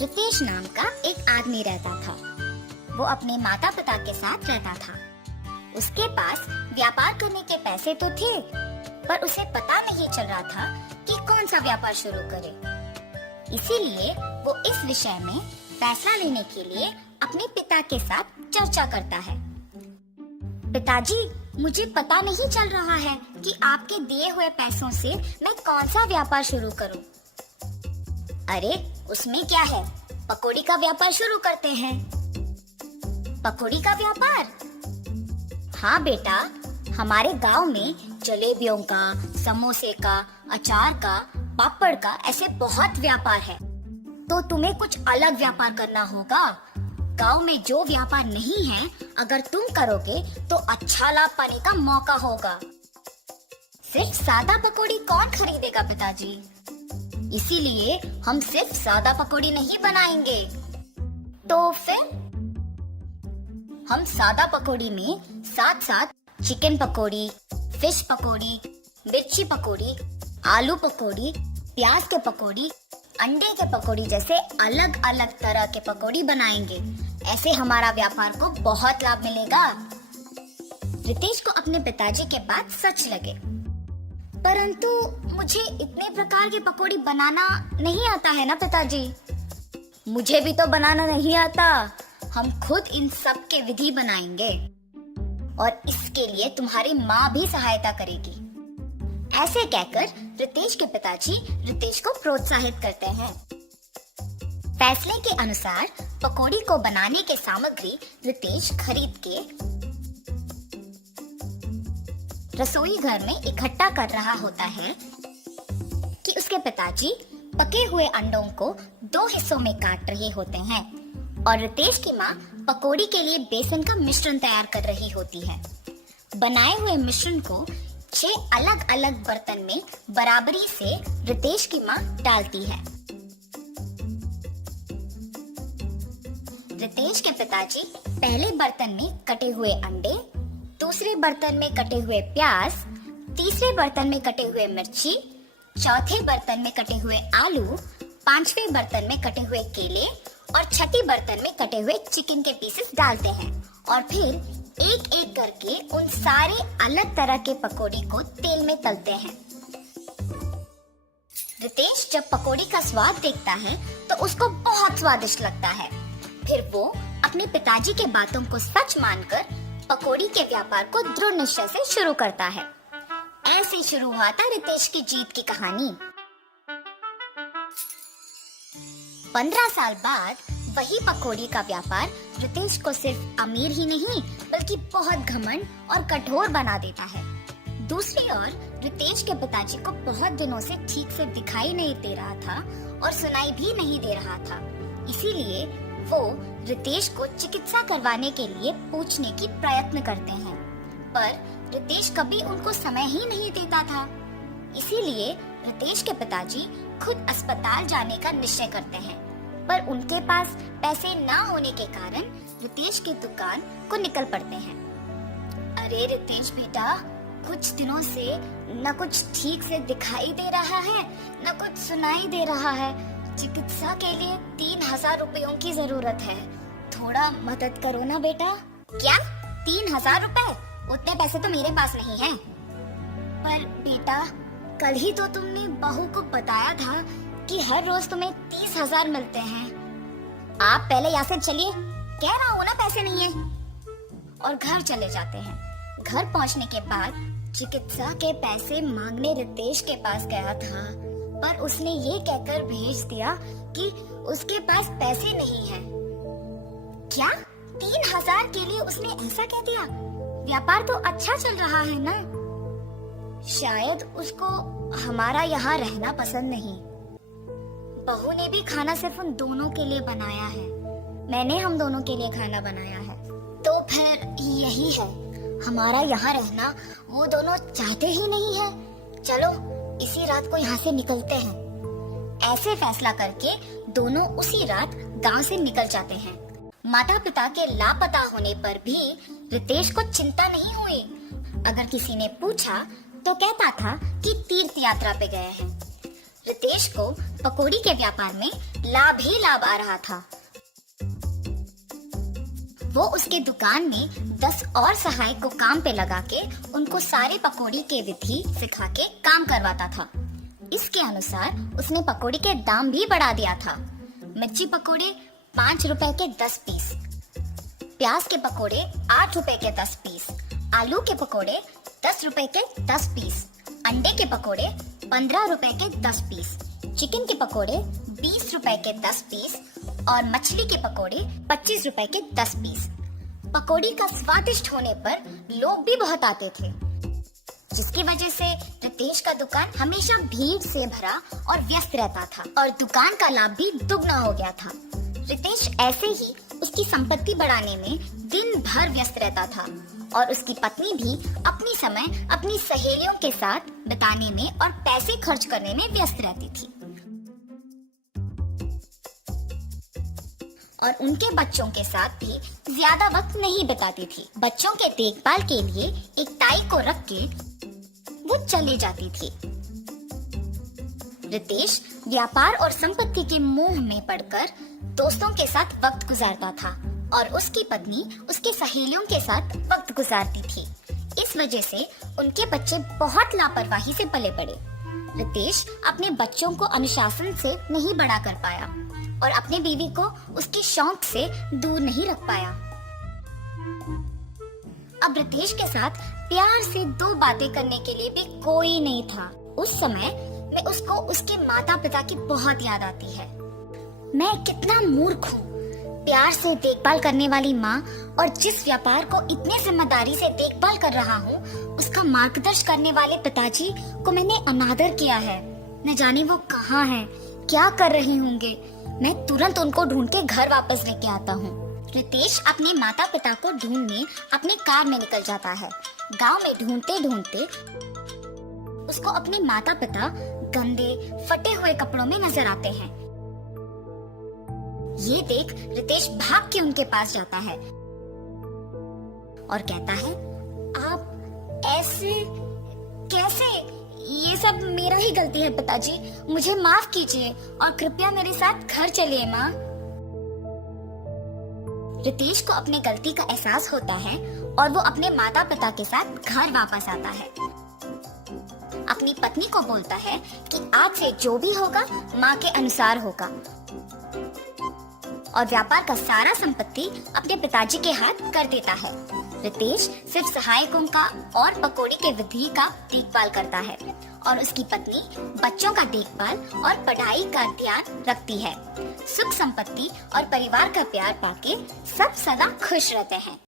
रितेश नाम का एक आदमी रहता था। वो अपने माता पिता के साथ रहता था। उसके पास व्यापार करने के पैसे तो थे, पर उसे पता नहीं चल रहा था कि कौन सा व्यापार शुरू करे। इसीलिए वो इस विषय में फैसला लेने के लिए अपने पिता के साथ चर्चा करता है। पिताजी, मुझे पता नहीं चल रहा है कि आपके दिए हुए पैसों से मैं कौन सा व्यापार शुरू करूं। अरे, उसमें क्या है, पकौड़ी का व्यापार शुरू करते हैं। पकौड़ी का व्यापार? हाँ बेटा, हमारे गांव में जलेबियों का, समोसे का, अचार का, पापड़ का ऐसे बहुत व्यापार है। तो तुम्हें कुछ अलग व्यापार करना होगा। गांव में जो व्यापार नहीं है, अगर तुम करोगे तो अच्छा लाभ पाने का मौका होगा। सिर्फ सादा पकौड़ी कौन खरीदेगा पिताजी? इसीलिए हम सिर्फ सादा पकौड़ी नहीं बनाएंगे। तो फिर हम सादा पकौड़ी में साथ साथ चिकन पकौड़ी, फिश पकौड़ी, मिर्ची पकौड़ी, आलू पकौड़ी, प्याज के पकौड़ी, अंडे के पकौड़ी जैसे अलग अलग तरह के पकौड़ी बनाएंगे। ऐसे हमारा व्यापार को बहुत लाभ मिलेगा। रितेश को अपने पिताजी के बात सच लगे, परंतु मुझे इतने प्रकार के पकौड़ी बनाना नहीं आता है ना पिताजी। मुझे भी तो बनाना नहीं आता। हम खुद इन सब के विधि बनाएंगे और इसके लिए तुम्हारी माँ भी सहायता करेगी। ऐसे कहकर रितेश के पिताजी रितेश को प्रोत्साहित करते हैं। फैसले के अनुसार पकौड़ी को बनाने के सामग्री रितेश खरीद के रसोई घर में इकट्ठा कर रहा होता है कि उसके पिताजी पके हुए अंडों को 2 हिस्सों में काट रहे होते हैं और रितेश की माँ पकौड़ी के लिए बेसन का मिश्रण तैयार कर रही होती है। बनाए हुए मिश्रण को 6 अलग अलग बर्तन में बराबरी से रितेश की माँ डालती है। रितेश के पिताजी पहले बर्तन में कटे हुए अंडे, दूसरे बर्तन में कटे हुए प्याज, तीसरे बर्तन में कटे हुए मिर्ची, चौथे बर्तन में कटे हुए आलू, 5वें बर्तन में कटे हुए केले और छठी बर्तन में कटे हुए चिकन के पीसेस डालते हैं और फिर एक एक करके उन सारे अलग तरह के पकौड़ी को तेल में तलते हैं। रितेश जब पकौड़ी का स्वाद देखता है तो उसको बहुत स्वादिष्ट लगता है। फिर वो अपने पिताजी के बातों को सच मानकर पकौड़ी के व्यापार को दृढ़ निश्चय से शुरू करता है। ऐसे शुरू हुआ था रितेश की जीत की कहानी। 15 साल बाद वही पकौड़ी का व्यापार रितेश को सिर्फ अमीर ही नहीं बल्कि बहुत घमंड और कठोर बना देता है। दूसरी ओर रितेश के पिताजी को बहुत दिनों से ठीक से दिखाई नहीं दे रहा था और सुनाई भी नहीं दे रहा था। इसीलिए वो रितेश को चिकित्सा करवाने के लिए पूछने की प्रयत्न करते हैं, पर रितेश कभी उनको समय ही नहीं देता था। इसीलिए रितेश के पिताजी खुद अस्पताल जाने का निश्चय करते हैं, पर उनके पास पैसे ना होने के कारण रितेश की दुकान को निकल पड़ते हैं। अरे रितेश बेटा, कुछ दिनों से न कुछ ठीक से दिखाई दे रहा है, न कुछ सुनाई दे रहा है। चिकित्सा के लिए 3000 रुपयों की जरूरत है। थोड़ा मदद करो ना बेटा। क्या 3000 रुपए? उतने पैसे तो मेरे पास नहीं है। पर बेटा, कल ही तो तुमने बहू को बताया था कि हर रोज तुम्हें 30,000 मिलते हैं। आप पहले यहाँ से चलिए, कह रहा हूँ ना पैसे नहीं है। और घर चले जाते हैं। घर पहुँचने के बाद चिकित्सा के पैसे मांगने रितेश के पास गया था, पर उसने ये कहकर भेज दिया कि उसके पास पैसे नहीं है। क्या 3000 के लिए उसने ऐसा कह दिया? व्यापार तो अच्छा चल रहा है ना। शायद उसको हमारा यहाँ रहना पसंद नहीं। बहू ने भी खाना सिर्फ उन दोनों के लिए बनाया है। मैंने हम दोनों के लिए खाना बनाया है। तो फिर यही है, हमारा यहाँ रहना वो दोनों चाहते ही नहीं है। चलो इसी रात को यहाँ से निकलते हैं। ऐसे फैसला करके दोनों उसी रात गांव से निकल जाते हैं। माता पिता के लापता होने पर भी रितेश को चिंता नहीं हुई। अगर किसी ने पूछा तो कहता था कि तीर्थ यात्रा पे गए हैं। रितेश को पकौड़ी के व्यापार में लाभ ही लाभ आ रहा था। वो उसके दुकान में 10 और सहायक को काम पे लगा के उनको सारे पकौड़ी के विधि सिखा के काम करवाता था। इसके अनुसार उसने पकौड़ी के दाम भी बढ़ा दिया था। मिर्ची पकौड़े 5 रुपए के 10 पीस, प्याज के पकौड़े 8 रुपए के 10 पीस, आलू के पकौड़े 10 रुपए के 10 पीस, अंडे के पकौड़े 15 रुपए के 10 पीस, चिकन के पकौड़े 20 रुपए के 10 पीस और मछली के पकौड़े 25 रुपए के 10 पीस। पकौड़ी का स्वादिष्ट होने पर लोग भी बहुत आते थे, जिसकी वजह से रितेश का दुकान हमेशा भीड़ से भरा और व्यस्त रहता था और दुकान का लाभ भी दुगना हो गया था। रितेश ऐसे ही उसकी संपत्ति बढ़ाने में दिन भर व्यस्त रहता था और उसकी पत्नी भी अपनी समय अपनी सहेलियों के साथ बिताने में और पैसे खर्च करने में व्यस्त रहती थी और उनके बच्चों के साथ भी ज्यादा वक्त नहीं बिताती थी। बच्चों के देखभाल के लिए एक ताई को रख के वो चली जाती थी। रितेश व्यापार और संपत्ति के मोह में पड़कर दोस्तों के साथ वक्त गुजारता था और उसकी पत्नी उसके सहेलियों के साथ वक्त गुजारती थी। इस वजह से उनके बच्चे बहुत लापरवाही से पले बड़े। रितेश अपने बच्चों को अनुशासन से नहीं बड़ा कर पाया और अपनी बीवी को उसके शौक से दूर नहीं रख पाया। अब रितेश के साथ प्यार से 2 बातें करने के लिए भी कोई नहीं था। उस समय में उसको उसके माता पिता की बहुत याद आती है। मैं कितना मूर्ख हूँ, प्यार से देखभाल करने वाली माँ और जिस व्यापार को इतने जिम्मेदारी से देखभाल कर रहा हूँ, उसका मार्गदर्शन करने वाले पिताजी को मैंने अनादर किया है। न जाने वो कहाँ हैं, क्या कर रहे होंगे। मैं तुरंत उनको ढूंढ के घर वापस लेके आता हूँ। रितेश अपने माता पिता को ढूंढने अपने कार में निकल जाता है। गांव में ढूंढते ढूंढते उसको अपने माता पिता गंदे फटे हुए कपड़ों में नजर आते हैं। ये देख रितेश भाग के उनके पास जाता है और कहता है, आप ऐसे कैसे? ये सब मेरा ही गलती है पिताजी, मुझे माफ कीजिए और कृपया मेरे साथ घर चलिए माँ। रितेश को अपने गलती का एहसास होता है और वो अपने माता पिता के साथ घर वापस आता है। अपनी पत्नी को बोलता है कि आज से जो भी होगा माँ के अनुसार होगा और व्यापार का सारा संपत्ति अपने पिताजी के हाथ कर देता है। रितेश सिर्फ सहायकों का और पकौड़ी के विधि का देखभाल करता है और उसकी पत्नी बच्चों का देखभाल और पढ़ाई का ध्यान रखती है। सुख संपत्ति और परिवार का प्यार पाके सब सदा खुश रहते हैं।